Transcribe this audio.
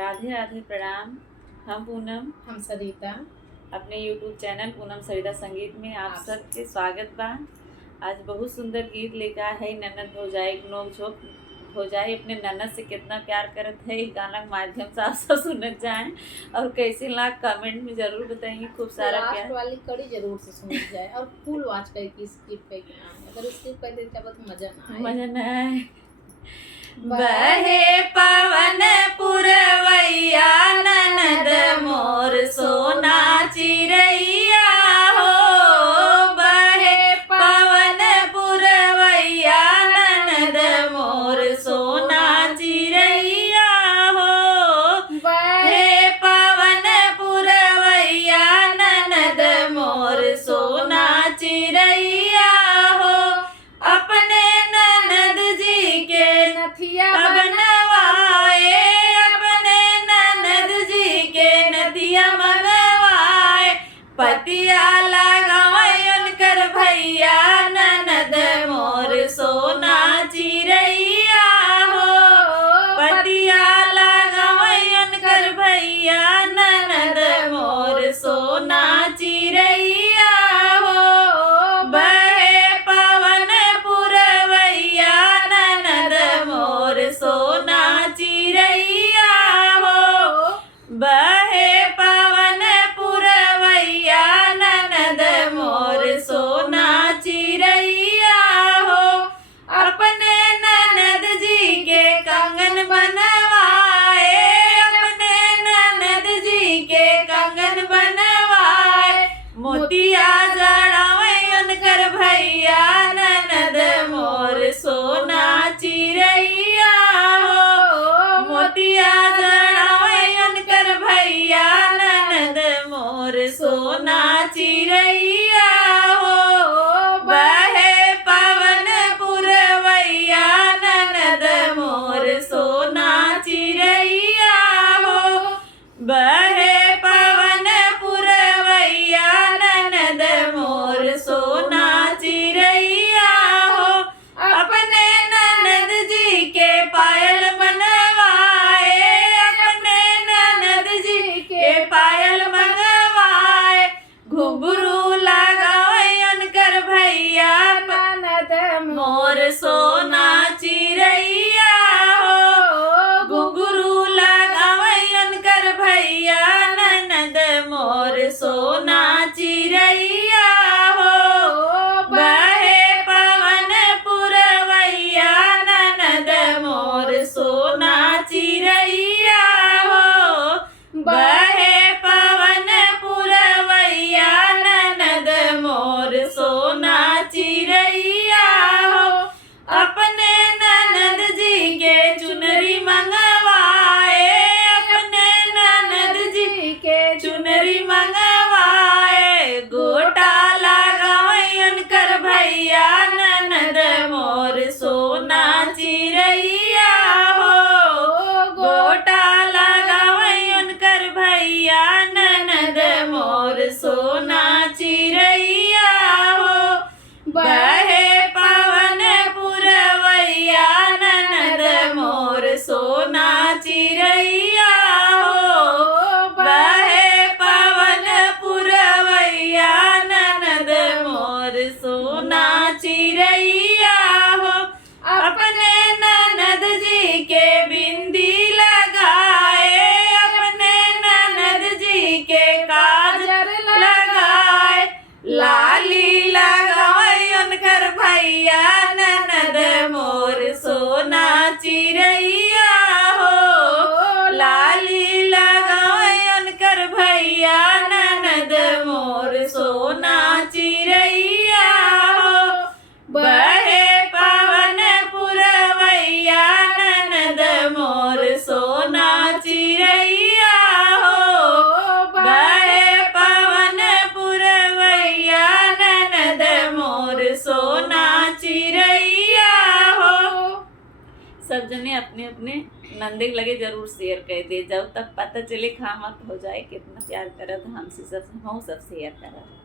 राधे राधे प्रणाम। हम पूनम, हम सरिता अपने यूट्यूब चैनल पूनम सरिता संगीत में आप सबके स्वागत बा। आज बहुत सुंदर गीत लेकर है ननद भौजाई नोक झोंक। भौजाई अपने ननद से कितना प्यार करत है, इस गाना के माध्यम से आप सब सुनत जाएं और कैसे लाग कमेंट में जरूर बताइए। खूब सारा लास्ट प्यार वाली कड़ी जरूर से सुनी जाए और फुल वॉच करके स्किप करके ना, अगर स्किप कर देते तो मजा ना आए। मजा न आए। बहे पवन पुरवैया ननद मोर सोना चिरैया हो। बहे पवन पुरवैया ननद मोर सोना चिरैया हो। बहे पवन पुरवैया ननद मोर सोना चिरैया हो। अपने ननद जी के नथिया बनवाए, अपने ननद जी के नदिया मंगवाए। पतिया लगाए उनकर भैया ननद मोर सोना चिरैया हो। पतिया लगाए उनकर भैया ननद मोर सोना चिरैया हो। बहे पवन पुरवैया ननद मोर सोना चिरैया हो। बहे पवन पुरवैया ननद मोर सोना चिरैया हो। अपने ननद जी के कंगन बनवाए, अपने ननद जी के कंगन बनवाए। मोतिया जड़ावे उनकर भैया ननद मोर सोना चिरैया हो। मोतिया जड़ावे उनकर भैया ननद मोर सोना चिरैया हो। बहे पवन पुरवैया ननद मोर सोना चिरैया हो। बहे पवन पुरवैया ननद मोर सोना चिरैया हो। अपने ननद जी के पायल बनवाए, अपने ननद जी के पायल मंगवाए। घुंघरू लगाए उनकर भैया ननद मोर सोना चिरैया हो। घुंघरू लगाए उनकर भैया ननद मोर सोना चिरैया हो। बहे पवन पुरवैया ननद मोर सोना चिरैया हो। बहे पवन पुरवैया ननद मोर सोना चिरैया हो। अपने ननद जी के चुनरी मंगवाए, अपने ननद जी के चुनरी मंगवाए। गोटा लगाए उनकर भैया ननद मोर सोना चिरैया हो। गोटा लगाए उनकर भैया ननद मोर सोना चिरैया हो। बहे पवन पुरवैया ननद मोर सोना चिरैया हो। बहे पवन पुरवैया ननद मोर सोना चिरैया हो। अपने ननद जी के बिंदी लगाए, अपने ननद जी के काजर लगाए। लाली लगाए उनकर भैया ननद मोर सोना चिरैया हो। लाली लगाए उनकर भैया ननद मोर सोना चिरैया हो। बहे पवन पुरवैया ननद मोर सोना चिरैया हो। बहे पवन पुरवैया ननद मोर सोना चिरैया हो। सब जने अपने अपने नंदे लगे जरूर शेयर कर दे, जब तक पता चले खामत हो जाए कितना प्यार करत हमसे, सब हम सब शेयर करत।